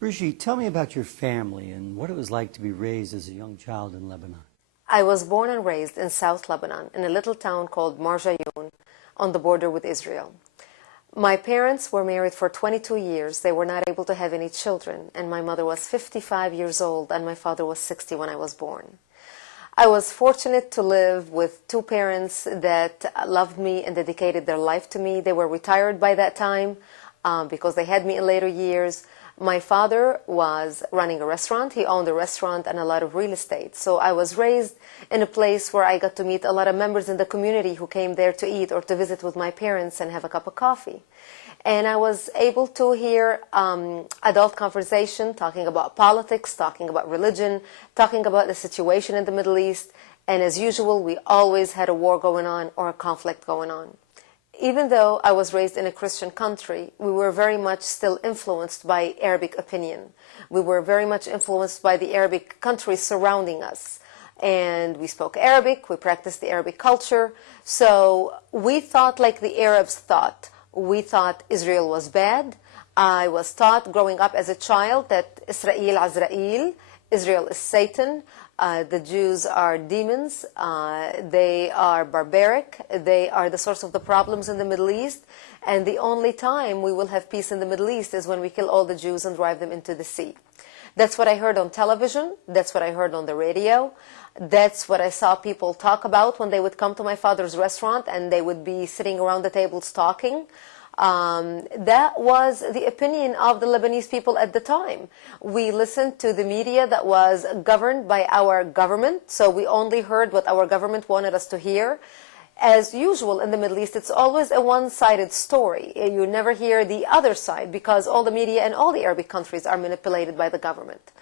Brigitte, tell me about your family and what it was like to be raised as a young child in Lebanon. I was born and raised in South Lebanon, in a little town called Marjayoun, on the border with Israel. My parents were married for 22 years. They were not able to have any children, and my mother was 55 years old, and my father was 60 when I was born. I was fortunate to live with two parents that loved me and dedicated their life to me. They were retired by that time because they had me in later years. My father was running a restaurant. He owned a restaurant and a lot of real estate. So I was raised in a place where I got to meet a lot of members in the community who came there to eat or to visit with my parents and have a cup of coffee. And I was able to hear adult conversation, talking about politics, talking about religion, talking about the situation in the Middle East. And as usual, we always had a war going on or a conflict going on. Even though I was raised in a Christian country, we were very much still influenced by Arabic opinion. We were very much influenced by the Arabic countries surrounding us. And we spoke Arabic, we practiced the Arabic culture. So we thought like the Arabs thought. We thought Israel was bad. I was taught growing up as a child that Israel Azrael, Israel is Satan. The Jews are demons. They are barbaric. They are the source of the problems in the Middle East. And the only time we will have peace in the Middle East is when we kill all the Jews and drive them into the sea. That's what I heard on television. That's what I heard on the radio. That's what I saw people talk about when they would come to my father's restaurant and they would be sitting around the tables talking. That was the opinion of the Lebanese people at the time. We listened to the media that was governed by our government, so we only heard what our government wanted us to hear. As usual in the Middle East, it's always a one-sided story. You never hear the other side because all the media and all the Arabic countries are manipulated by the government.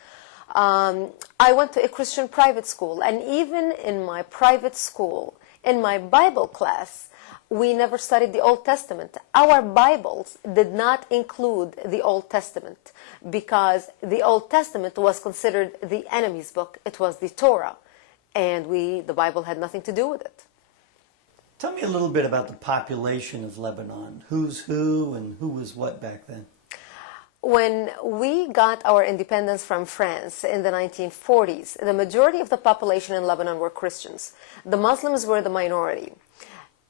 I went to a Christian private school, and even in my private school, in my Bible class, we never studied the Old Testament. Our Bibles did not include the Old Testament because the Old Testament was considered the enemy's book. It was the Torah, and the Bible had nothing to do with it. Tell me a little bit about the population of Lebanon. Who's who and who was what back then? When we got our independence from France in the 1940s, the majority of the population in Lebanon were Christians. The Muslims were the minority.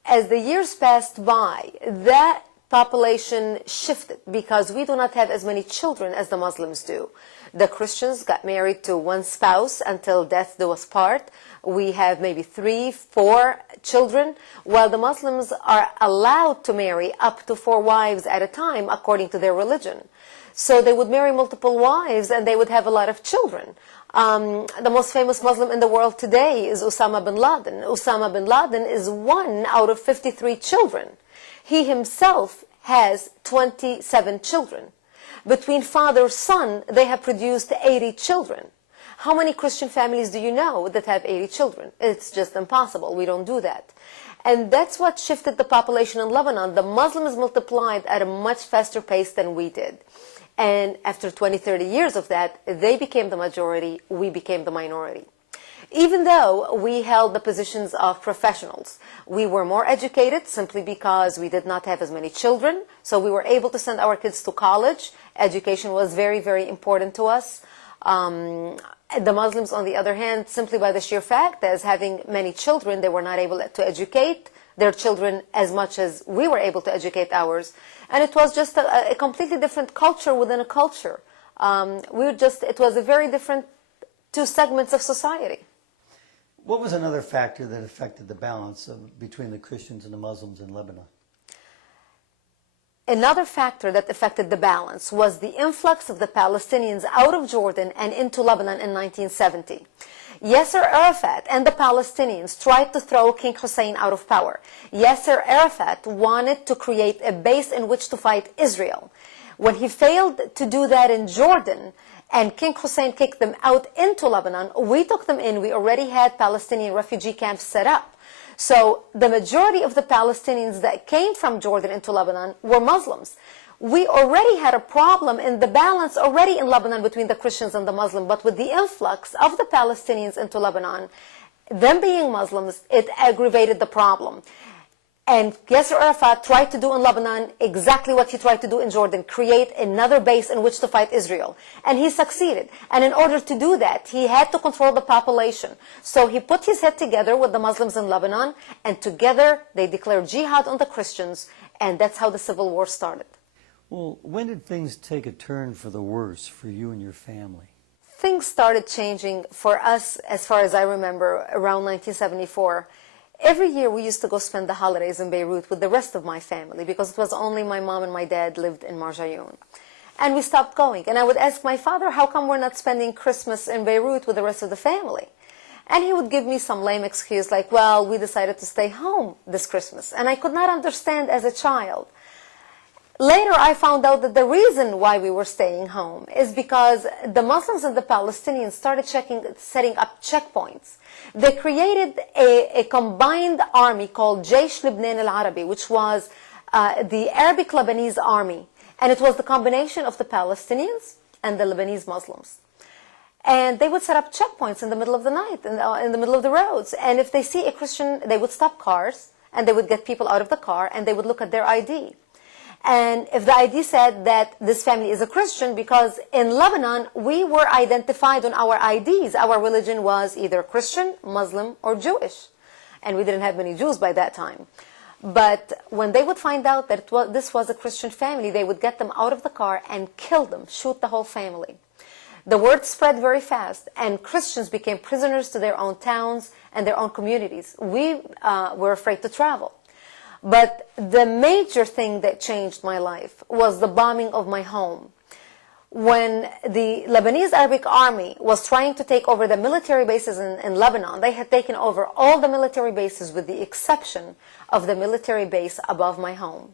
As the years passed by, that population shifted because we do not have as many children as the Muslims do. The Christians got married to one spouse until death do us part. We have maybe 3, 4 children, while the Muslims are allowed to marry up to 4 wives at a time according to their religion. So they would marry multiple wives and they would have a lot of children. The most famous Muslim in the world today is Osama bin Laden. Osama bin Laden is 1 out of 53 children. He himself has 27 children. Between father and son, they have produced 80 children. How many Christian families do you know that have 80 children? It's just impossible. We don't do that. And that's what shifted the population in Lebanon. The Muslims multiplied at a much faster pace than we did. And after 20, 30 years of that, they became the majority, we became the minority. Even though we held the positions of professionals, we were more educated simply because we did not have as many children. So we were able to send our kids to college. Education was very, very important to us. The Muslims, on the other hand, simply by the sheer fact as having many children, they were not able to educate their children as much as we were able to educate ours. And it was just a completely different culture within a culture. It was a very different 2 segments of society. What was another factor that affected the balance between the Christians and the Muslims in Lebanon? Another factor that affected the balance was the influx of the Palestinians out of Jordan and into Lebanon in 1970. Yasser Arafat and the Palestinians tried to throw King Hussein out of power. Yasser Arafat wanted to create a base in which to fight Israel. When he failed to do that in Jordan, and King Hussein kicked them out into Lebanon, we took them in. We already had Palestinian refugee camps set up. So the majority of the Palestinians that came from Jordan into Lebanon were Muslims. We already had a problem in the balance already in Lebanon between the Christians and the Muslims, but with the influx of the Palestinians into Lebanon, them being Muslims, it aggravated the problem. And Yasser Arafat tried to do in Lebanon exactly what he tried to do in Jordan, create another base in which to fight Israel. And he succeeded. And in order to do that, he had to control the population. So he put his head together with the Muslims in Lebanon, and together they declared jihad on the Christians, and that's how the civil war started. Well, when did things take a turn for the worse for you and your family? Things started changing for us, as far as I remember, around 1974. Every year we used to go spend the holidays in Beirut with the rest of my family because it was only my mom and my dad lived in Marjayoun. And we stopped going. And I would ask my father, how come we're not spending Christmas in Beirut with the rest of the family? And he would give me some lame excuse like, well, we decided to stay home this Christmas. And I could not understand as a child. Later, I found out that the reason why we were staying home is because the Muslims and the Palestinians started setting up checkpoints. They created a combined army called Jaysh Lebanon al-Arabi, which was the Arabic Lebanese army. And it was the combination of the Palestinians and the Lebanese Muslims. And they would set up checkpoints in the middle of the night, in the middle of the roads. And if they see a Christian, they would stop cars, and they would get people out of the car, and they would look at their ID. And if the ID said that this family is a Christian, because in Lebanon, we were identified on our IDs. Our religion was either Christian, Muslim, or Jewish. And we didn't have many Jews by that time. But when they would find out that this was a Christian family, they would get them out of the car and kill them, shoot the whole family. The word spread very fast, and Christians became prisoners to their own towns and their own communities. We were afraid to travel. But the major thing that changed my life was the bombing of my home. When the Lebanese Arabic army was trying to take over the military bases in Lebanon, they had taken over all the military bases with the exception of the military base above my home.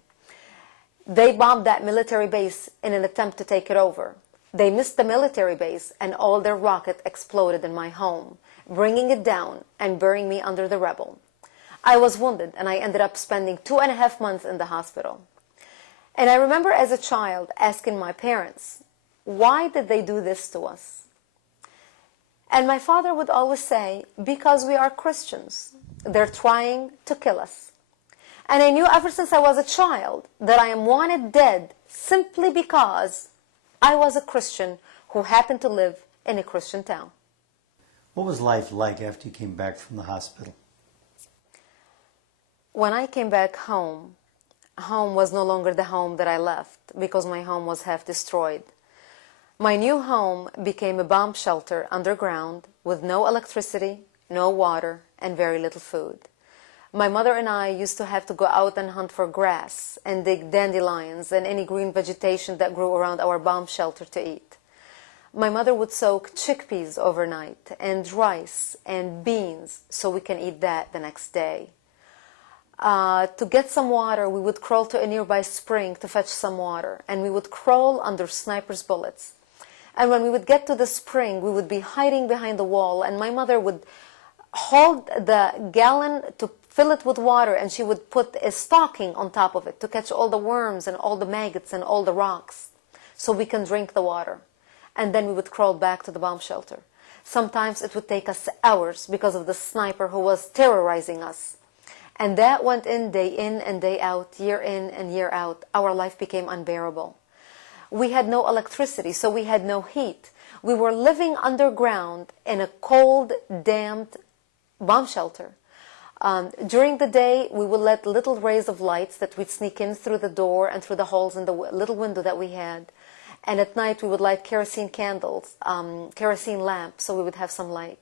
They bombed that military base in an attempt to take it over. They missed the military base, and all their rockets exploded in my home, bringing it down and burying me under the rubble. I was wounded, and I ended up spending 2.5 months in the hospital. And I remember as a child asking my parents, why did they do this to us? And my father would always say, because we are Christians. They're trying to kill us. And I knew ever since I was a child that I am wanted dead simply because I was a Christian who happened to live in a Christian town. What was life like after you came back from the hospital? When I came back home, home was no longer the home that I left because my home was half destroyed. My new home became a bomb shelter underground with no electricity, no water, and very little food. My mother and I used to have to go out and hunt for grass and dig dandelions and any green vegetation that grew around our bomb shelter to eat. My mother would soak chickpeas overnight and rice and beans so we can eat that the next day. To get some water, we would crawl to a nearby spring to fetch some water, and we would crawl under snipers' bullets. And when we would get to the spring, we would be hiding behind the wall, and my mother would hold the gallon to fill it with water, and she would put a stocking on top of it to catch all the worms and all the maggots and all the rocks so we can drink the water. And then we would crawl back to the bomb shelter. Sometimes it would take us hours because of the sniper who was terrorizing us. And that went in and day out, year in and year out. Our life became unbearable. We had no electricity, so we had no heat. We were living underground in a cold, damp bomb shelter. During the day, we would let little rays of lights that we'd sneak in through the door and through the holes in the little window that we had. And at night, we would light kerosene candles, kerosene lamps, so we would have some light.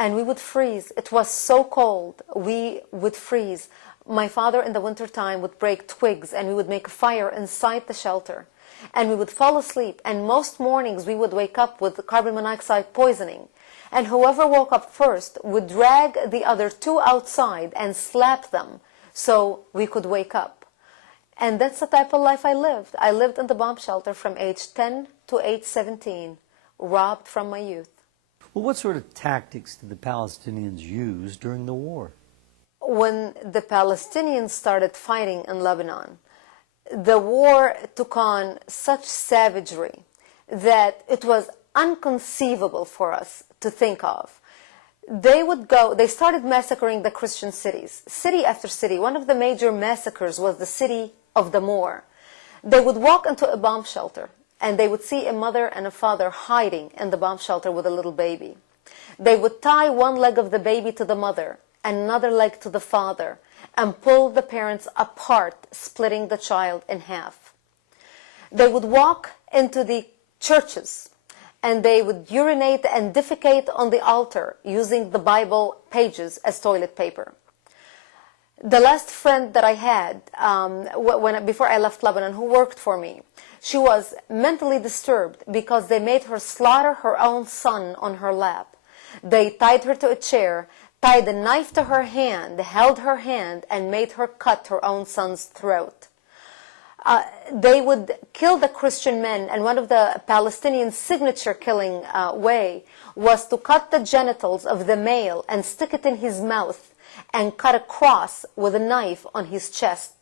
And we would freeze. It was so cold. We would freeze. My father in the wintertime would break twigs, and we would make a fire inside the shelter. And we would fall asleep. And most mornings we would wake up with carbon monoxide poisoning. And whoever woke up first would drag the other two outside and slap them so we could wake up. And that's the type of life I lived. I lived in the bomb shelter from age 10 to age 17, robbed from my youth. Well, what sort of tactics did the Palestinians use during the war? When the Palestinians started fighting in Lebanon, the war took on such savagery that it was inconceivable for us to think of. they started massacring the Christian cities, city after city. One of the major massacres was the city of the Moor. They would walk into a bomb shelter, and they would see a mother and a father hiding in the bomb shelter with a little baby. They would tie one leg of the baby to the mother, another leg to the father, and pull the parents apart, splitting the child in half. They would walk into the churches, and they would urinate and defecate on the altar using the Bible pages as toilet paper. The last friend that I had before I left Lebanon, who worked for me, she was mentally disturbed because they made her slaughter her own son on her lap. They tied her to a chair, tied a knife to her hand, held her hand, and made her cut her own son's throat. They would kill the Christian men, and one of the Palestinian signature killing way was to cut the genitals of the male and stick it in his mouth and cut a cross with a knife on his chest.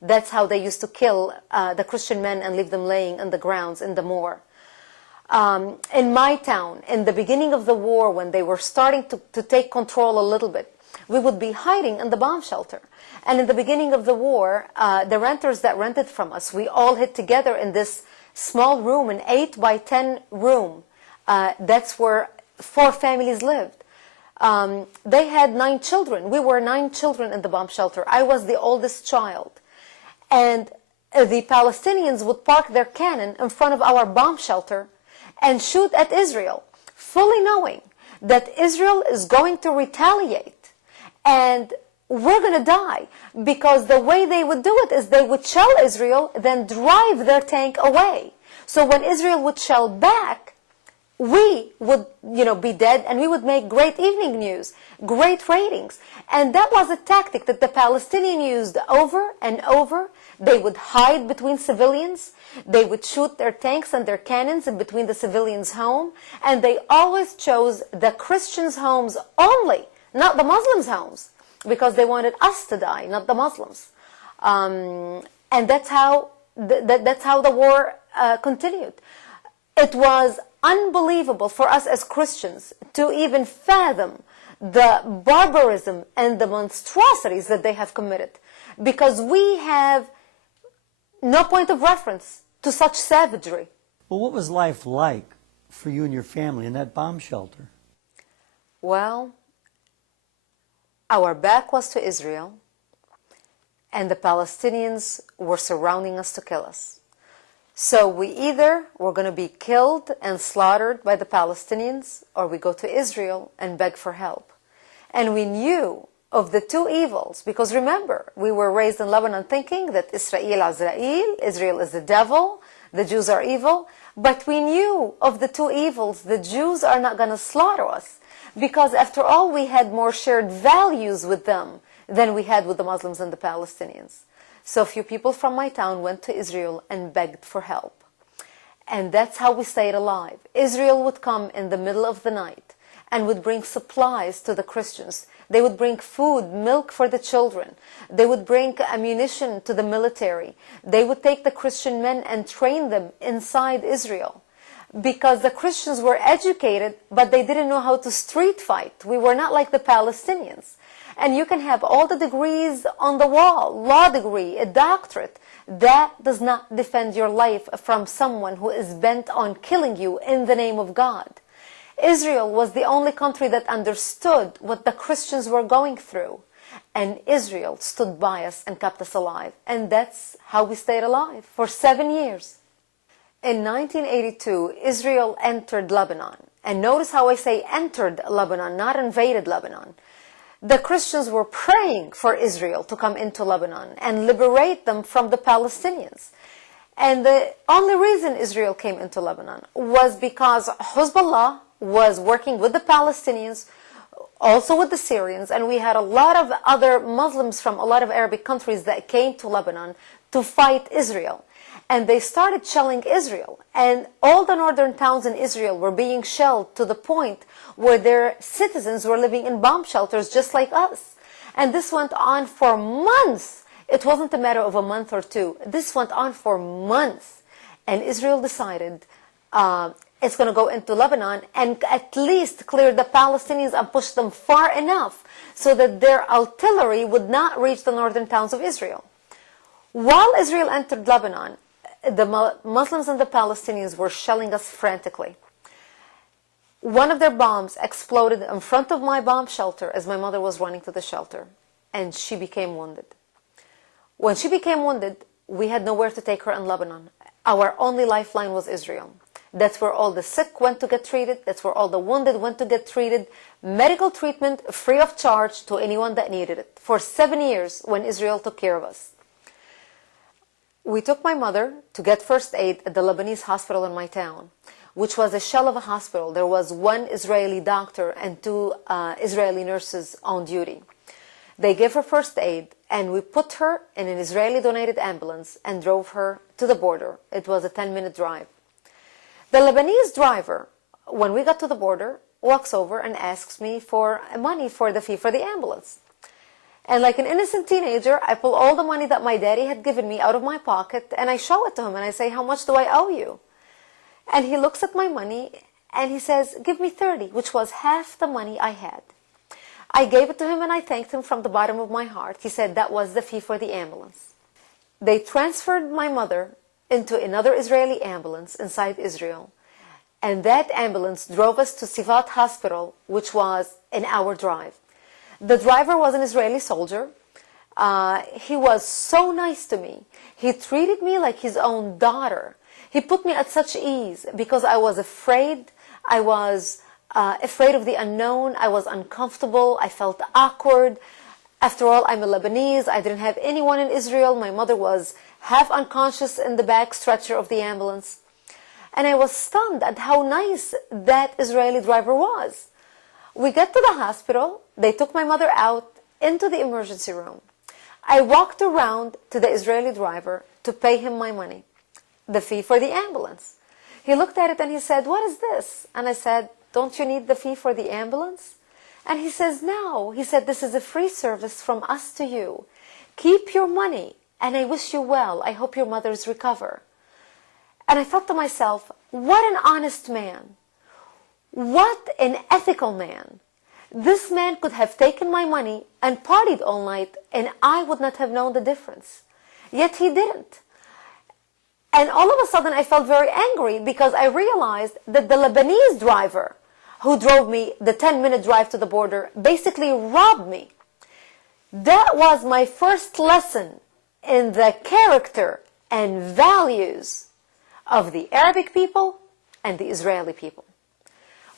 That's how they used to kill the Christian men and leave them laying on the grounds in the Moor. In my town, in the beginning of the war, when they were starting to take control a little bit, we would be hiding in the bomb shelter. And in the beginning of the war, the renters that rented from us, we all hid together in this small room, an 8 by 10 room. That's where 4 families lived. They had 9 children. We were 9 children in the bomb shelter. I was the oldest child. And the Palestinians would park their cannon in front of our bomb shelter and shoot at Israel, fully knowing that Israel is going to retaliate and we're going to die, because the way they would do it is they would shell Israel, then drive their tank away. So when Israel would shell back, we would, be dead, and we would make great evening news, great ratings. And that was a tactic that the Palestinians used over and over. They would hide between civilians. They would shoot their tanks and their cannons in between the civilians' home. And they always chose the Christians' homes only, not the Muslims' homes, because they wanted us to die, not the Muslims. And that's how the war continued. It was unbelievable for us as Christians to even fathom the barbarism and the monstrosities that they have committed, because we have no point of reference to such savagery. Well, what was life like for you and your family in that bomb shelter? Well, our back was to Israel, and the Palestinians were surrounding us to kill us. So we either were going to be killed and slaughtered by the Palestinians, or we go to Israel and beg for help. And we knew of the 2 evils, because remember, we were raised in Lebanon thinking that Israel is the devil, the Jews are evil. But we knew of the 2 evils. The Jews are not going to slaughter us, because after all, we had more shared values with them than we had with the Muslims and the Palestinians. So a few people from my town went to Israel and begged for help. And that's how we stayed alive. Israel would come in the middle of the night and would bring supplies to the Christians. They would bring food, milk for the children. They would bring ammunition to the military. They would take the Christian men and train them inside Israel, because the Christians were educated, but they didn't know how to street fight. We were not like the Palestinians. And you can have all the degrees on the wall, law degree, a doctorate. That does not defend your life from someone who is bent on killing you in the name of God. Israel was the only country that understood what the Christians were going through. And Israel stood by us and kept us alive. And that's how we stayed alive for 7 years. In 1982, Israel entered Lebanon. And notice how I say entered Lebanon, not invaded Lebanon. The Christians were praying for Israel to come into Lebanon and liberate them from the Palestinians. And the only reason Israel came into Lebanon was because Hezbollah was working with the Palestinians, also with the Syrians, and we had a lot of other Muslims from a lot of Arabic countries that came to Lebanon to fight Israel. And they started shelling Israel. And all the northern towns in Israel were being shelled to the point where their citizens were living in bomb shelters just like us. And this went on for months. It wasn't a matter of a month or 2. This went on for months. And Israel decided it's going to go into Lebanon and at least clear the Palestinians and push them far enough so that their artillery would not reach the northern towns of Israel. While Israel entered Lebanon, the Muslims and the Palestinians were shelling us frantically. One of their bombs exploded in front of my bomb shelter as my mother was running to the shelter, and she became wounded. When she became wounded, we had nowhere to take her in Lebanon. Our only lifeline was Israel. That's where all the sick went to get treated. That's where all the wounded went to get treated. Medical treatment free of charge to anyone that needed it. For 7 years when Israel took care of us. We took my mother to get first aid at the Lebanese hospital in my town, which was a shell of a hospital. There was one Israeli doctor and 2 Israeli nurses on duty. They gave her first aid, and we put her in an Israeli-donated ambulance and drove her to the border. It was a 10-minute drive. The Lebanese driver, when we got to the border, walks over and asks me for money for the fee for the ambulance. And like an innocent teenager, I pull all the money that my daddy had given me out of my pocket, and I show it to him, and I say, "How much do I owe you?" And he looks at my money, and he says, "Give me 30, which was half the money I had. I gave it to him, and I thanked him from the bottom of my heart. He said that was the fee for the ambulance. They transferred my mother into another Israeli ambulance inside Israel, and that ambulance drove us to Sivat Hospital, which was an hour drive. The driver was an Israeli soldier. He was so nice to me. He treated me like his own daughter. He put me at such ease because I was afraid. I was afraid of the unknown. I was uncomfortable. I felt awkward. After all, I'm a Lebanese. I didn't have anyone in Israel. My mother was half unconscious in the back stretcher of the ambulance. And I was stunned at how nice that Israeli driver was. We got to the hospital. They took my mother out into the emergency room. I walked around to the Israeli driver to pay him my money, the fee for the ambulance. He looked at it and he said, "What is this?" And I said, "Don't you need the fee for the ambulance?" And he says, "No." He said, "This is a free service from us to you. Keep your money, and I wish you well. I hope your mothers recover." And I thought to myself, what an honest man. What an ethical man. This man could have taken my money and partied all night, and I would not have known the difference. Yet he didn't. And all of a sudden I felt very angry because I realized that the Lebanese driver who drove me the 10-minute drive to the border basically robbed me. That was my first lesson in the character and values of the Arabic people and the Israeli people.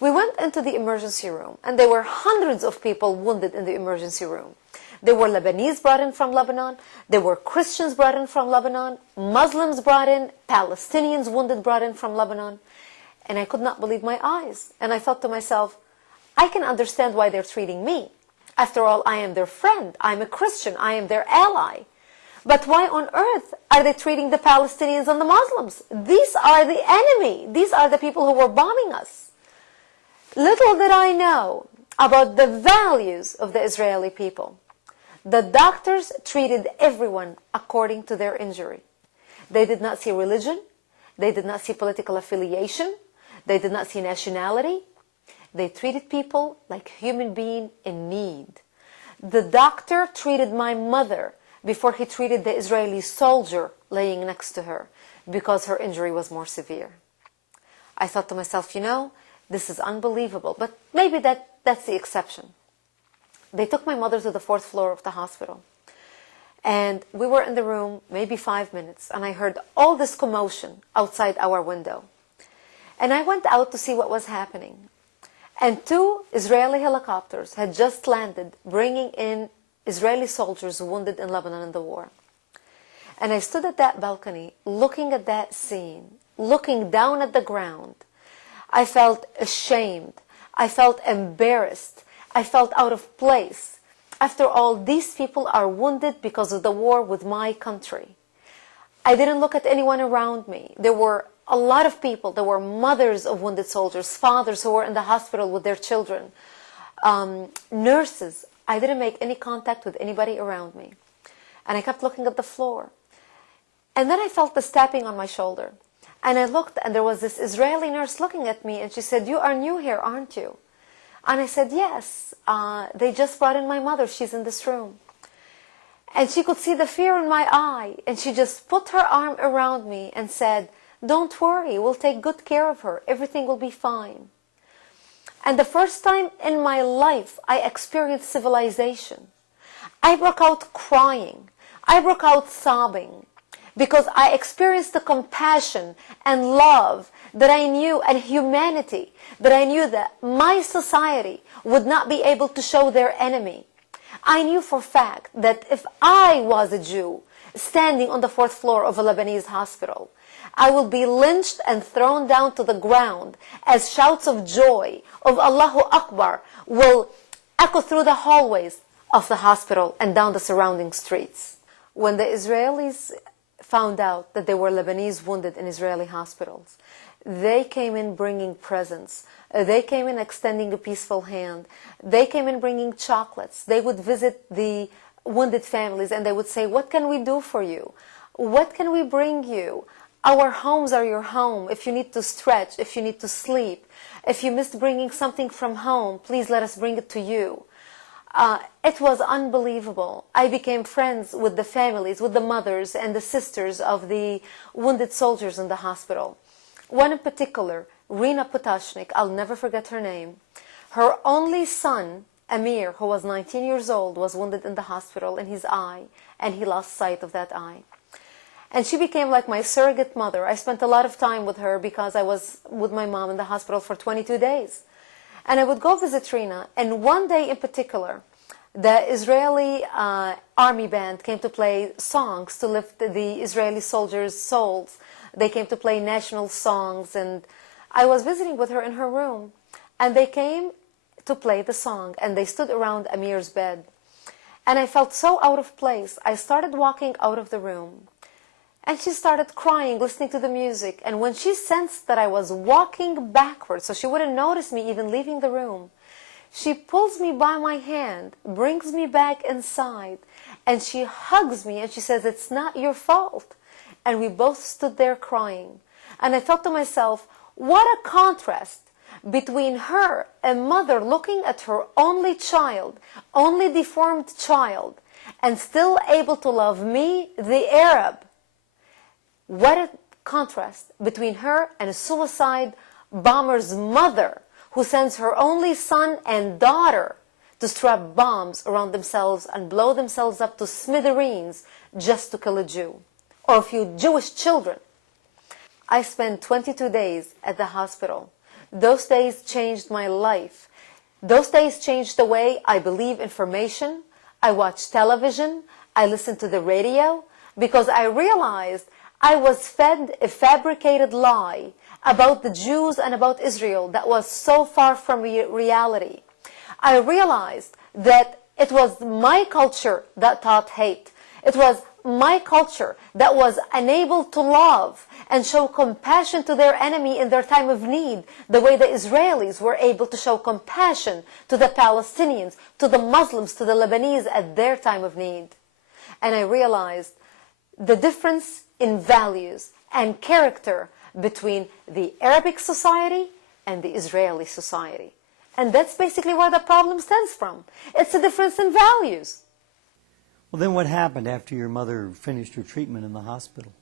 We went into the emergency room, and there were hundreds of people wounded in the emergency room. There were Lebanese brought in from Lebanon. There were Christians brought in from Lebanon. Muslims brought in. Palestinians wounded brought in from Lebanon. And I could not believe my eyes. And I thought to myself, I can understand why they're treating me. After all, I am their friend. I'm a Christian. I am their ally. But why on earth are they treating the Palestinians and the Muslims? These are the enemy. These are the people who were bombing us. Little did I know about the values of the Israeli people. The doctors treated everyone according to their injury. They did not see religion. They did not see political affiliation. They did not see nationality. They treated people like human beings in need. The doctor treated my mother before he treated the Israeli soldier laying next to her because her injury was more severe. I thought to myself, this is unbelievable, but maybe that's the exception. They took my mother to the 4th floor of the hospital. And we were in the room maybe 5 minutes, and I heard all this commotion outside our window. And I went out to see what was happening. And 2 Israeli helicopters had just landed, bringing in Israeli soldiers wounded in Lebanon in the war. And I stood at that balcony, looking at that scene, looking down at the ground. I felt ashamed. I felt embarrassed. I felt out of place. After all, these people are wounded because of the war with my country. I didn't look at anyone around me. There were a lot of people. There were mothers of wounded soldiers, fathers who were in the hospital with their children, nurses. I didn't make any contact with anybody around me. And I kept looking at the floor. And then I felt this tapping on my shoulder. And I looked, and there was this Israeli nurse looking at me, and she said, "You are new here, aren't you?" And I said, "Yes, they just brought in my mother. She's in this room." And she could see the fear in my eye, and she just put her arm around me and said, "Don't worry, we'll take good care of her. Everything will be fine." And the first time in my life I experienced civilization. I broke out crying. I broke out sobbing because I experienced the compassion and love that I knew, and humanity that I knew that my society would not be able to show their enemy. I knew for a fact that if I was a Jew standing on the fourth floor of a Lebanese hospital, I will be lynched and thrown down to the ground as shouts of joy of Allahu Akbar will echo through the hallways of the hospital and down the surrounding streets. When the Israelis found out that there were Lebanese wounded in Israeli hospitals, they came in bringing presents. They came in extending a peaceful hand. They came in bringing chocolates. They would visit the wounded families and they would say, "What can we do for you? What can we bring you? Our homes are your home. If you need to stretch, if you need to sleep, if you missed bringing something from home, please let us bring it to you." It was unbelievable. I became friends with the families, with the mothers and the sisters of the wounded soldiers in the hospital. One in particular, Rina Potashnik, I'll never forget her name. Her only son, Amir, who was 19 years old, was wounded in the hospital in his eye, and he lost sight of that eye. And she became like my surrogate mother. I spent a lot of time with her because I was with my mom in the hospital for 22 days. And I would go visit Rina, and one day in particular, the Israeli army band came to play songs to lift the Israeli soldiers' souls. They came to play national songs, and I was visiting with her in her room, and they came to play the song, and they stood around Amir's bed. And I felt so out of place. I started walking out of the room, and she started crying, listening to the music. And when she sensed that I was walking backwards, so she wouldn't notice me even leaving the room, she pulls me by my hand, brings me back inside, and she hugs me, and she says, "It's not your fault." And we both stood there crying. And I thought to myself, what a contrast between her, a mother looking at her only child, only deformed child, and still able to love me, the Arab. What a contrast between her and a suicide bomber's mother, who sends her only son and daughter to strap bombs around themselves and blow themselves up to smithereens just to kill a Jew, or a few Jewish children. I spent 22 days at the hospital. Those days changed my life. Those days changed the way I believe information. I watched television. I listened to the radio, because I realized I was fed a fabricated lie about the Jews and about Israel that was so far from reality. I realized that it was my culture that taught hate. It was my culture that was unable to love and show compassion to their enemy in their time of need, the way the Israelis were able to show compassion to the Palestinians, to the Muslims, to the Lebanese at their time of need. And I realized the difference in values and character between the Arabic society and the Israeli society. And that's basically where the problem stems from. It's a difference in values. Well, then what happened after your mother finished her treatment in the hospital?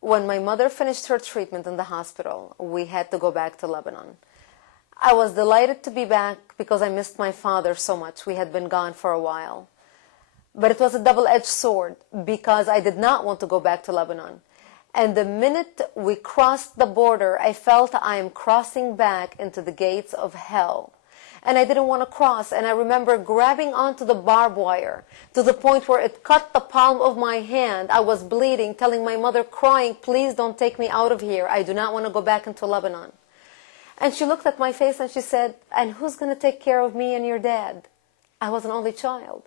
When my mother finished her treatment in the hospital, we had to go back to Lebanon. I was delighted to be back because I missed my father so much. We had been gone for a while. But it was a double-edged sword because I did not want to go back to Lebanon. And the minute we crossed the border, I felt I am crossing back into the gates of hell. And I didn't want to cross. And I remember grabbing onto the barbed wire to the point where it cut the palm of my hand. I was bleeding, telling my mother, crying, "Please don't take me out of here. I do not want to go back into Lebanon." And she looked at my face and she said, "And who's going to take care of me and your dad?" I was an only child.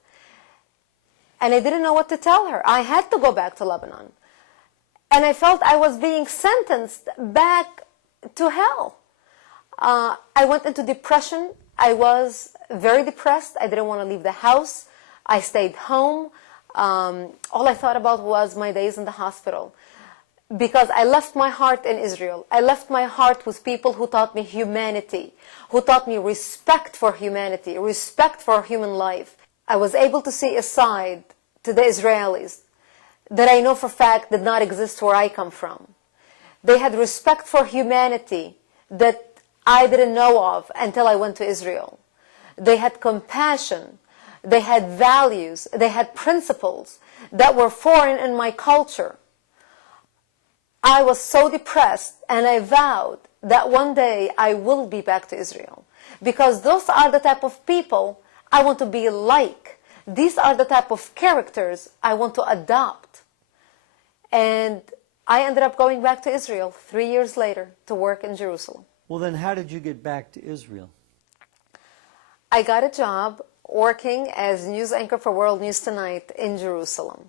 And I didn't know what to tell her. I had to go back to Lebanon. And I felt I was being sentenced back to hell. I went into depression. I was very depressed. I didn't want to leave the house. I stayed home. All I thought about was my days in the hospital. because I left my heart in Israel. I left my heart with people who taught me humanity, who taught me respect for humanity, respect for human life. I was able to see a side to the Israelis that I know for a fact did not exist where I come from. They had respect for humanity that I didn't know of until I went to Israel. They had compassion. They had values. They had principles that were foreign in my culture. I was so depressed, and I vowed that one day I will be back to Israel, because those are the type of people I want to be like. These are the type of characters I want to adopt. And I ended up going back to Israel 3 years later to work in Jerusalem. Well, then how did you get back to Israel? I got a job working as news anchor for World News Tonight in Jerusalem.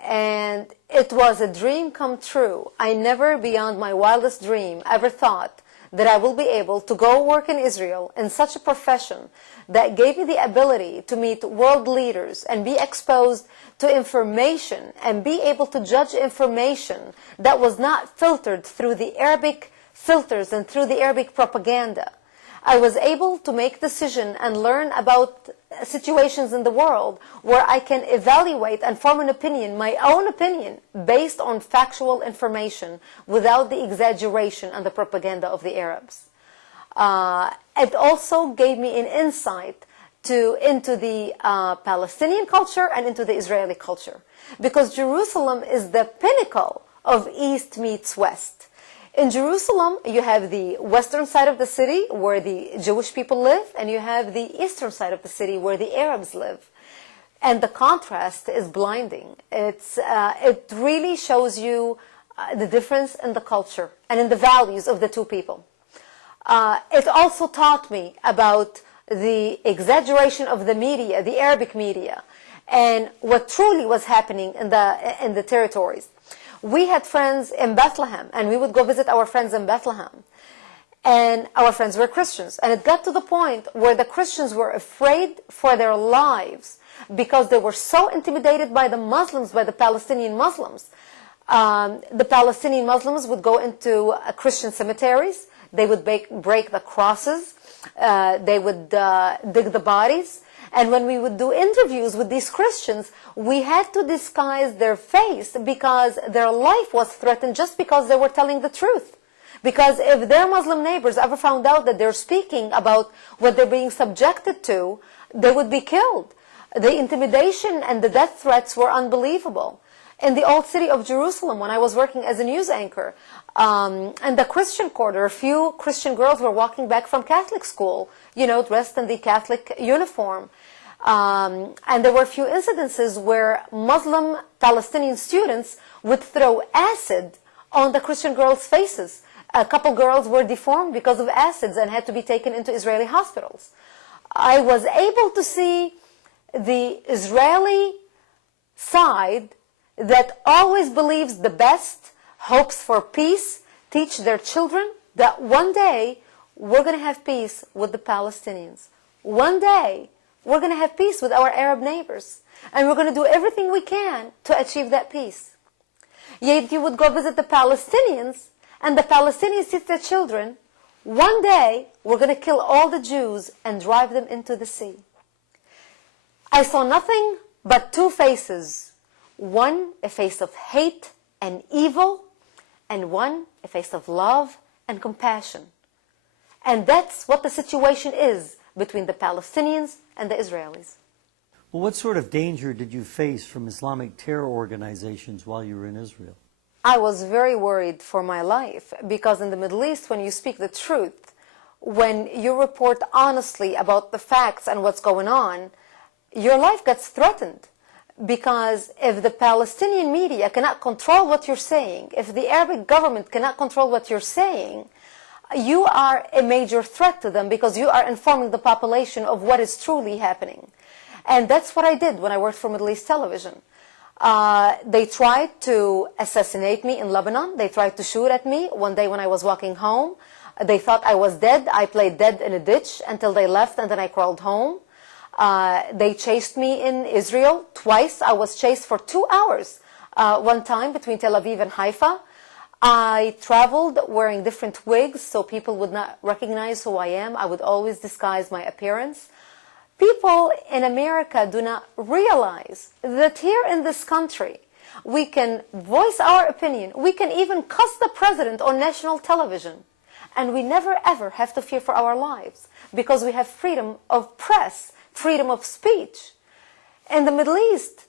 And it was a dream come true. I never, beyond my wildest dream, ever thought that I will be able to go work in Israel in such a profession that gave me the ability to meet world leaders and be exposed to information and be able to judge information that was not filtered through the Arabic filters and through the Arabic propaganda. I was able to make decisions and learn about situations in the world where I can evaluate and form an opinion, my own opinion, based on factual information without the exaggeration and the propaganda of the Arabs. It also gave me an insight into the Palestinian culture and into the Israeli culture, because Jerusalem is the pinnacle of East meets West. In Jerusalem, you have the western side of the city where the Jewish people live, and you have the eastern side of the city where the Arabs live. And the contrast is blinding. It really shows you the difference in the culture and in the values of the two people. It also taught me about the exaggeration of the media, the Arabic media, and what truly was happening in the territories. We had friends in Bethlehem, and we would go visit our friends in Bethlehem. And our friends were Christians. And it got to the point where the Christians were afraid for their lives because they were so intimidated by the Muslims, by the Palestinian Muslims. The Palestinian Muslims would go into Christian cemeteries. They would break the crosses. They would dig the bodies. And when we would do interviews with these Christians, we had to disguise their face because their life was threatened just because they were telling the truth. Because if their Muslim neighbors ever found out that they're speaking about what they're being subjected to, they would be killed. The intimidation and the death threats were unbelievable. In the old city of Jerusalem, when I was working as a news anchor, in the Christian quarter, a few Christian girls were walking back from Catholic school, dressed in the Catholic uniform. And there were a few incidences where Muslim Palestinian students would throw acid on the Christian girls' faces. A couple girls were deformed because of acids and had to be taken into Israeli hospitals. I was able to see the Israeli side that always believes the best, hopes for peace, teach their children that one day we're going to have peace with the Palestinians. One day we're going to have peace with our Arab neighbors. And we're going to do everything we can to achieve that peace. Yet you would go visit the Palestinians, and the Palestinians teach their children, one day we're going to kill all the Jews and drive them into the sea. I saw nothing but two faces. One, a face of hate and evil, and one, a face of love and compassion. And that's what the situation is between the Palestinians and the Israelis. Well, what sort of danger did you face from Islamic terror organizations while you were in Israel? I was very worried for my life, because in the Middle East, when you speak the truth, when you report honestly about the facts and what's going on, your life gets threatened. Because if the Palestinian media cannot control what you're saying, if the Arabic government cannot control what you're saying, you are a major threat to them, because you are informing the population of what is truly happening. And that's what I did when I worked for Middle East television. They tried to assassinate me in Lebanon. They tried to shoot at me one day when I was walking home. They thought I was dead. I played dead in a ditch until they left, and then I crawled home. They chased me in Israel twice. I was chased for 2 hours one time between Tel Aviv and Haifa. I traveled wearing different wigs so people would not recognize who I am. I would always disguise my appearance. People in America do not realize that here in this country, we can voice our opinion. We can even cuss the president on national television. And we never ever have to fear for our lives because we have freedom of press, freedom of speech. In the Middle East,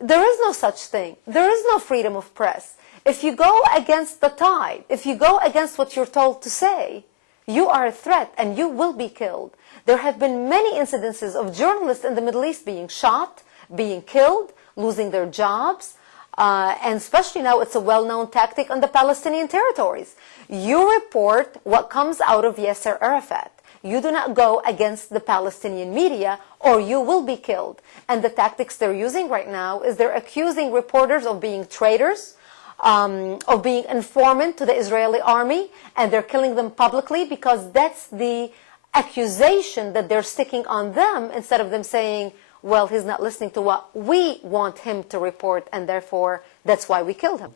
there is no such thing. There is no freedom of press. If you go against the tide, if you go against what you're told to say, you are a threat and you will be killed. There have been many incidences of journalists in the Middle East being shot, being killed, losing their jobs, and especially now it's a well-known tactic on the Palestinian territories. You report what comes out of Yasser Arafat. You do not go against the Palestinian media or you will be killed. And the tactics they're using right now is they're accusing reporters of being traitors, of being informant to the Israeli army, and they're killing them publicly because that's the accusation that they're sticking on them instead of them saying, well, he's not listening to what we want him to report, and therefore that's why we killed him.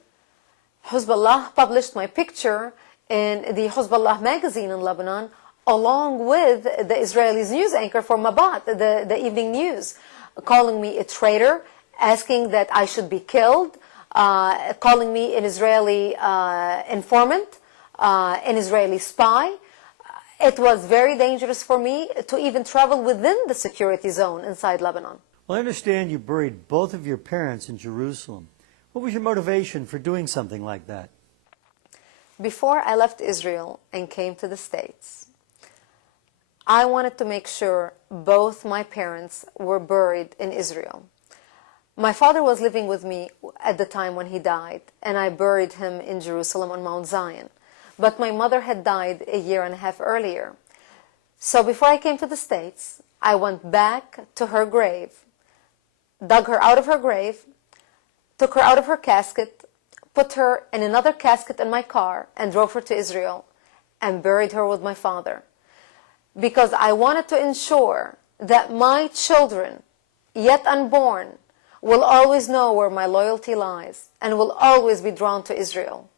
Hezbollah published my picture in the Hezbollah magazine in Lebanon, along with the Israelis news anchor for Mabat, the evening news, calling me a traitor, asking that I should be killed, calling me an Israeli informant, an Israeli spy. It was very dangerous for me to even travel within the security zone inside Lebanon. Well, I understand you buried both of your parents in Jerusalem. What was your motivation for doing something like that? Before I left Israel and came to the States, I wanted to make sure both my parents were buried in Israel. My father was living with me at the time when he died, and I buried him in Jerusalem on Mount Zion. But my mother had died a year and a half earlier. So before I came to the States, I went back to her grave, dug her out of her grave, took her out of her casket, put her in another casket in my car, and drove her to Israel and buried her with my father. Because I wanted to ensure that my children, yet unborn, will always know where my loyalty lies and will always be drawn to Israel.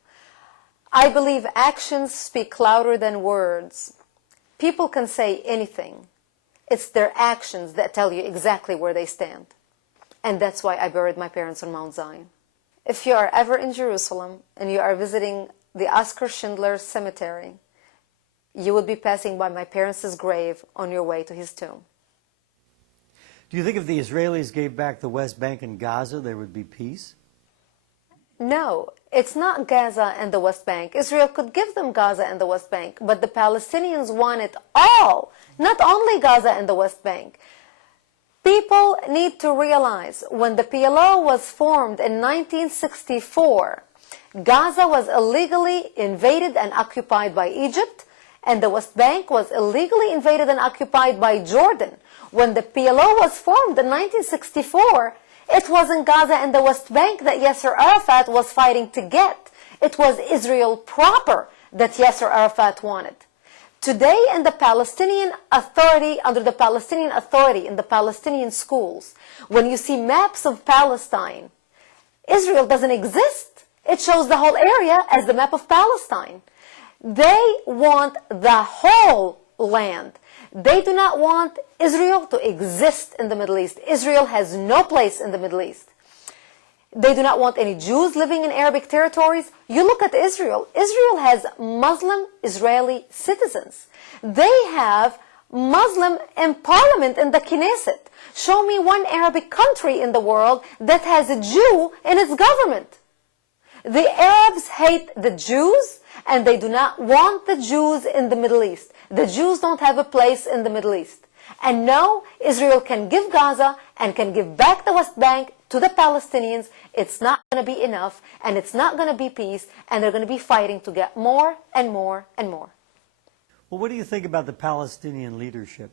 I believe actions speak louder than words. People can say anything. It's their actions that tell you exactly where they stand. And that's why I buried my parents on Mount Zion. If you are ever in Jerusalem and you are visiting the Oskar Schindler Cemetery, you would be passing by my parents' grave on your way to his tomb. Do you think if the Israelis gave back the West Bank and Gaza, there would be peace? No, it's not Gaza and the West Bank. Israel could give them Gaza and the West Bank, but the Palestinians want it all, not only Gaza and the West Bank. People need to realize when the PLO was formed in 1964, Gaza was illegally invaded and occupied by Egypt, and the West Bank was illegally invaded and occupied by Jordan. When the PLO was formed in 1964, it wasn't Gaza and the West Bank that Yasser Arafat was fighting to get. It was Israel proper that Yasser Arafat wanted. Today in the Palestinian Authority, under the Palestinian Authority, in the Palestinian schools, when you see maps of Palestine, Israel doesn't exist. It shows the whole area as the map of Palestine. They want the whole land. They do not want Israel to exist in the Middle East. Israel has no place in the Middle East. They do not want any Jews living in Arabic territories. You look at Israel. Israel has Muslim Israeli citizens. They have Muslim in parliament in the Knesset. Show me one Arabic country in the world that has a Jew in its government. The Arabs hate the Jews, and they do not want the Jews in the Middle East. The Jews don't have a place in the Middle East. And no, Israel can give Gaza and can give back the West Bank to the Palestinians. It's not going to be enough, and it's not going to be peace, and they're going to be fighting to get more and more and more. Well, what do you think about the Palestinian leadership?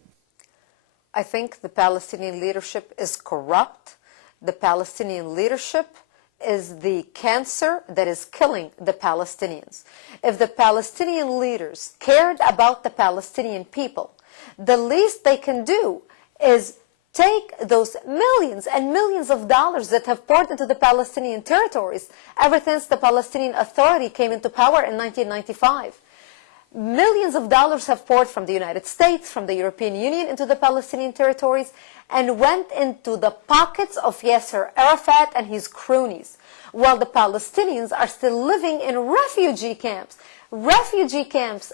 I think the Palestinian leadership is corrupt. The Palestinian leadership is the cancer that is killing the Palestinians. If the Palestinian leaders cared about the Palestinian people, the least they can do is take those millions and millions of dollars that have poured into the Palestinian territories ever since the Palestinian Authority came into power in 1995. Millions of dollars have poured from the United States, from the European Union into the Palestinian territories and went into the pockets of Yasser Arafat and his cronies, while the Palestinians are still living in refugee camps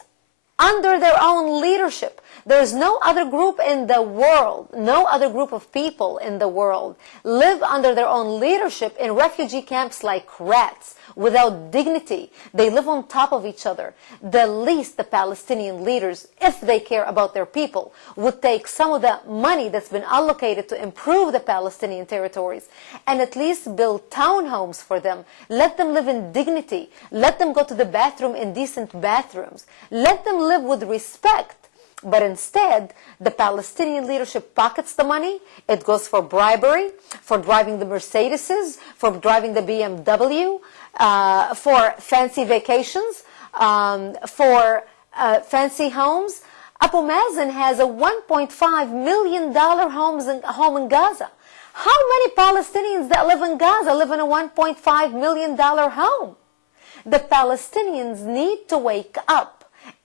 under their own leadership. There is no other group in the world, no other group of people in the world live under their own leadership in refugee camps like rats, without dignity. They live on top of each other. The least the Palestinian leaders, if they care about their people, would take some of the money that's been allocated to improve the Palestinian territories and at least build townhomes for them. Let them live in dignity. Let them go to the bathroom in decent bathrooms. Let them live with respect. But instead, the Palestinian leadership pockets the money. It goes for bribery, for driving the Mercedeses, for driving the BMW, for fancy vacations, for fancy homes. Abu Mazen has a $1.5 million home in Gaza. How many Palestinians that live in Gaza live in a $1.5 million home? The Palestinians need to wake up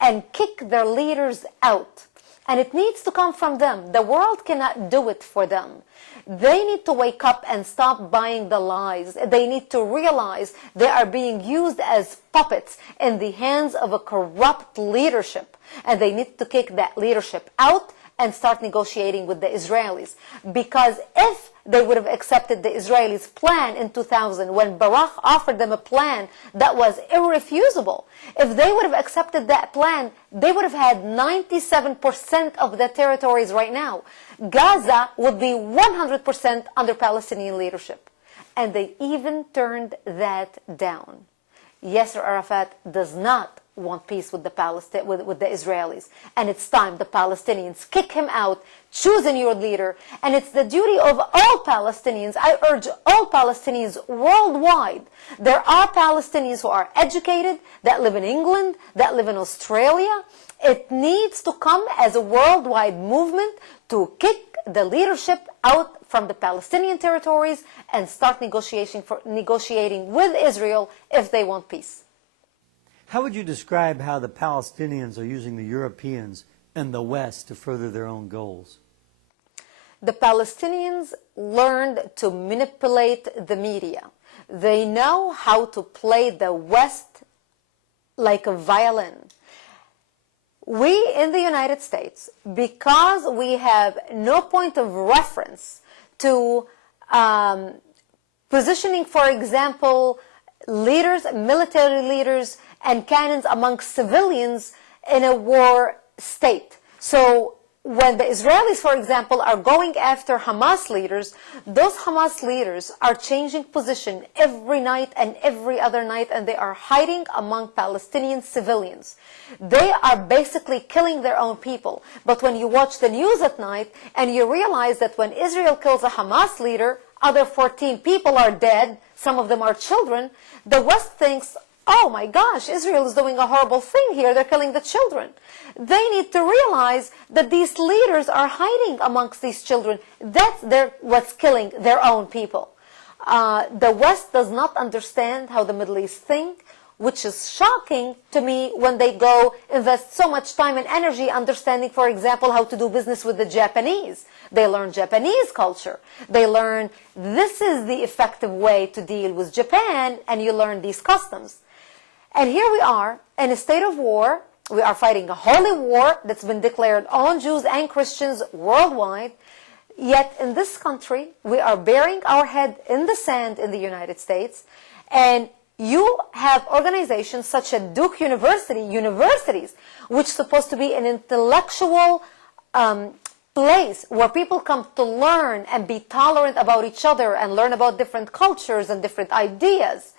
and kick their leaders out. And it needs to come from them. The world cannot do it for them. They need to wake up and stop buying the lies. They need to realize they are being used as puppets in the hands of a corrupt leadership. And they need to kick that leadership out and start negotiating with the Israelis. Because if they would have accepted the Israelis' plan in 2000, when Barak offered them a plan that was irrefusable, if they would have accepted that plan, they would have had 97% of the territories right now. Gaza would be 100% under Palestinian leadership. And they even turned that down. Yasser Arafat does not want peace with the Israelis. And it's time the Palestinians kick him out, choose a new leader. And it's the duty of all Palestinians. I urge all Palestinians worldwide. There are Palestinians who are educated, that live in England, that live in Australia. It needs to come as a worldwide movement to kick the leadership out from the Palestinian territories and start negotiating with Israel if they want peace. How would you describe how the Palestinians are using the Europeans and the West to further their own goals? The Palestinians learned to manipulate the media. They know how to play the West like a violin. We in the United States, because we have no point of reference to positioning, for example, leaders, military leaders, and cannons amongst civilians in a war state. So when the Israelis, for example, are going after Hamas leaders, those Hamas leaders are changing position every night and every other night, and they are hiding among Palestinian civilians. They are basically killing their own people. But when you watch the news at night and you realize that when Israel kills a Hamas leader, other 14 people are dead, some of them are children, the West thinks, oh my gosh, Israel is doing a horrible thing here. They're killing the children. They need to realize that these leaders are hiding amongst these children. That's what's killing their own people. The West does not understand how the Middle East think, which is shocking to me when they go invest so much time and energy understanding, for example, how to do business with the Japanese. They learn Japanese culture. They learn this is the effective way to deal with Japan, and you learn these customs. And here we are in a state of war. We are fighting a holy war that's been declared on Jews and Christians worldwide. Yet in this country, we are burying our head in the sand in the United States. And you have organizations such as Duke universities, which is supposed to be an intellectual place where people come to learn and be tolerant about each other and learn about different cultures and different ideas.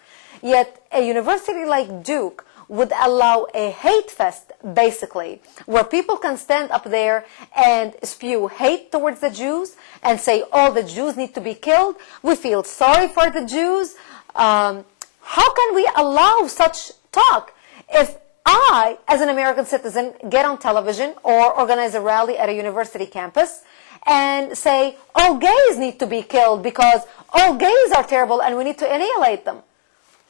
Yet a university like Duke would allow a hate fest, basically, where people can stand up there and spew hate towards the Jews and say, oh, the Jews need to be killed. We feel sorry for the Jews. How can we allow such talk? If I, as an American citizen, get on television or organize a rally at a university campus and say all gays need to be killed because all gays are terrible and we need to annihilate them.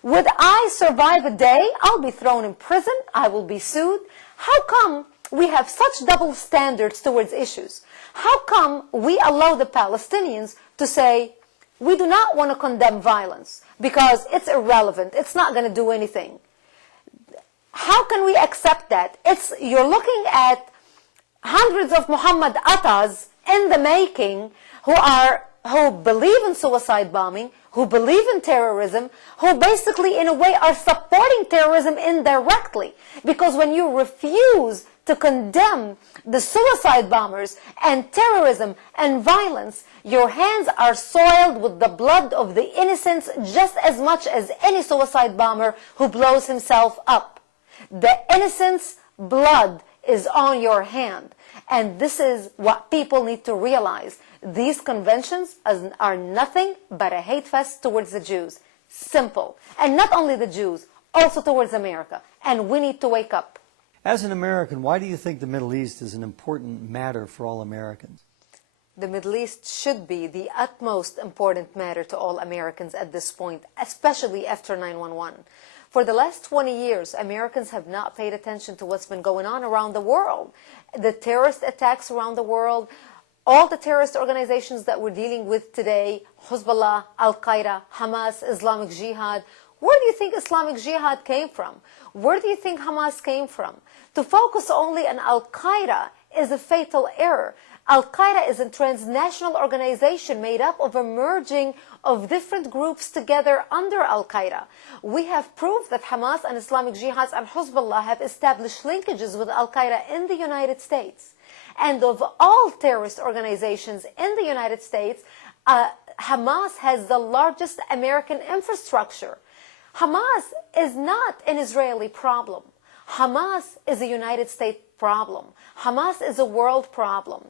Would I survive a day? I'll be thrown in prison. I will be sued. How come we have such double standards towards issues? How come we allow the Palestinians to say, we do not want to condemn violence because it's irrelevant, it's not going to do anything? How can we accept that? You're looking at hundreds of Muhammad Attas in the making who believe in suicide bombing, who believe in terrorism, who basically in a way are supporting terrorism indirectly. Because when you refuse to condemn the suicide bombers and terrorism and violence, your hands are soiled with the blood of the innocents just as much as any suicide bomber who blows himself up. The innocent's blood is on your hand. And this is what people need to realize. These conventions are nothing but a hate fest towards the Jews. Simple. And not only the Jews, also towards America. And we need to wake up. As an American, why do you think the Middle East is an important matter for all Americans? The Middle East should be the utmost important matter to all Americans at this point, especially after 9/11. For the last 20 years, Americans have not paid attention to what's been going on around the world. The terrorist attacks around the world, all the terrorist organizations that we're dealing with today, Hezbollah, Al-Qaeda, Hamas, Islamic Jihad. Where do you think Islamic Jihad came from? Where do you think Hamas came from? To focus only on Al-Qaeda is a fatal error. Al-Qaeda is a transnational organization made up of a merging of different groups together under Al-Qaeda. We have proof that Hamas and Islamic Jihad and Hezbollah have established linkages with Al-Qaeda in the United States. And of all terrorist organizations in the United States, Hamas has the largest American infrastructure. Hamas is not an Israeli problem. Hamas is a United States problem. Hamas is a world problem.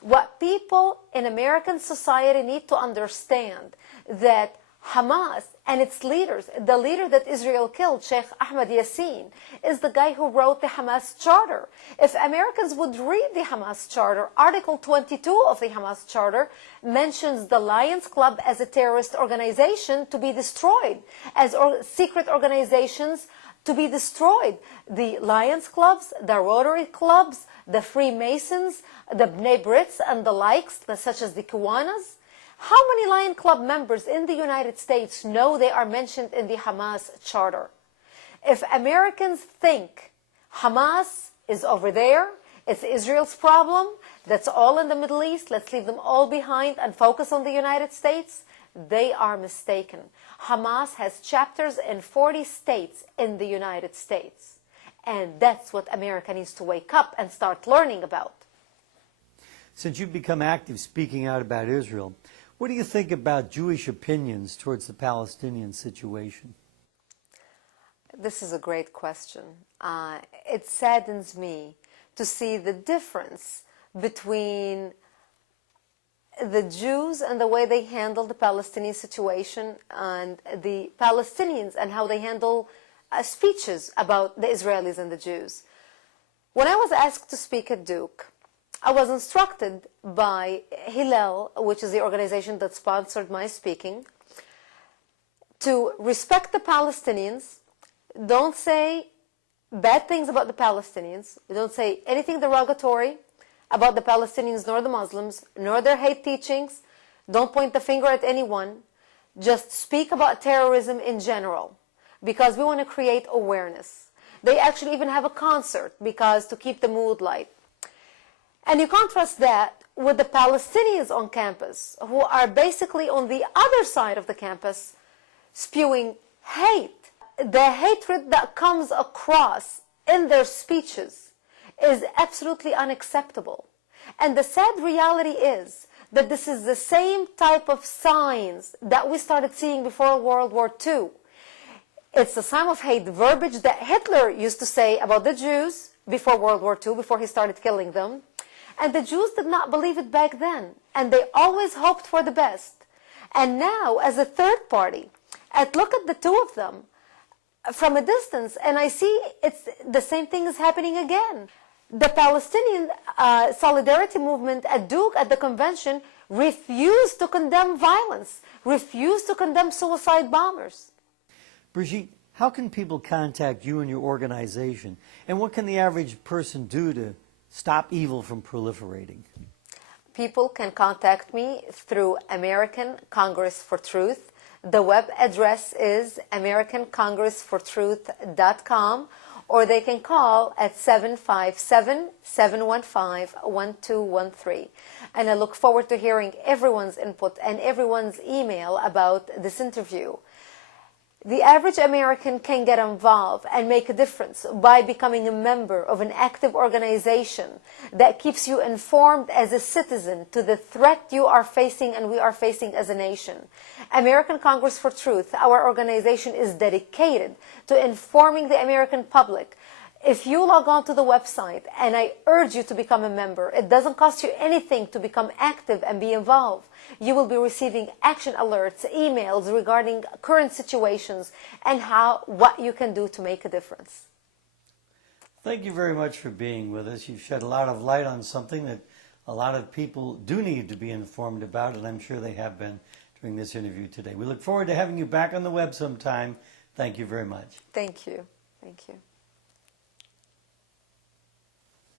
What people in American society need to understand that Hamas and its leaders, the leader that Israel killed, Sheikh Ahmed Yassin, is the guy who wrote the Hamas Charter. If Americans would read the Hamas Charter, Article 22 of the Hamas Charter mentions the Lions Club as a terrorist organization to be destroyed, as secret organizations to be destroyed. The Lions Clubs, the Rotary Clubs, the Freemasons, the Bnei B'rith and the likes, such as the Kiwanis. How many Lion Club members in the United States know they are mentioned in the Hamas Charter? If Americans think Hamas is over there, it's Israel's problem, that's all in the Middle East, let's leave them all behind and focus on the United States, they are mistaken. Hamas has chapters in 40 states in the United States. And that's what America needs to wake up and start learning about. Since you've become active speaking out about Israel, what do you think about Jewish opinions towards the Palestinian situation? This is a great question. It saddens me to see the difference between the Jews and the way they handle the Palestinian situation and the Palestinians and how they handle speeches about the Israelis and the Jews. When I was asked to speak at Duke, I was instructed by Hillel, which is the organization that sponsored my speaking, to respect the Palestinians, don't say bad things about the Palestinians, don't say anything derogatory about the Palestinians nor the Muslims, nor their hate teachings, don't point the finger at anyone, just speak about terrorism in general, because we want to create awareness. They actually even have a concert because to keep the mood light. And you contrast that with the Palestinians on campus, who are basically on the other side of the campus, spewing hate. The hatred that comes across in their speeches is absolutely unacceptable. And the sad reality is that this is the same type of signs that we started seeing before World War II. It's the sign of hate verbiage that Hitler used to say about the Jews before World War II, before he started killing them. And the Jews did not believe it back then. And they always hoped for the best. And now, as a third party, I look at the two of them from a distance, and I see it's the same thing is happening again. The Palestinian solidarity movement at Duke, at the convention, refused to condemn violence, refused to condemn suicide bombers. Brigitte, how can people contact you and your organization? And what can the average person do to stop evil from proliferating? People can contact me through American Congress for Truth. The web address is americancongressfortruth.com, or they can call at 757-715-1213. And I look forward to hearing everyone's input and everyone's email about this interview. The average American can get involved and make a difference by becoming a member of an active organization that keeps you informed as a citizen to the threat you are facing and we are facing as a nation. American Congress for Truth, our organization, is dedicated to informing the American public. If you log on to the website, and I urge you to become a member, it doesn't cost you anything to become active and be involved. You will be receiving action alerts, emails regarding current situations, and what you can do to make a difference. Thank you very much for being with us. You've shed a lot of light on something that a lot of people do need to be informed about, and I'm sure they have been during this interview today. We look forward to having you back on the web sometime. Thank you very much. Thank you. Thank you.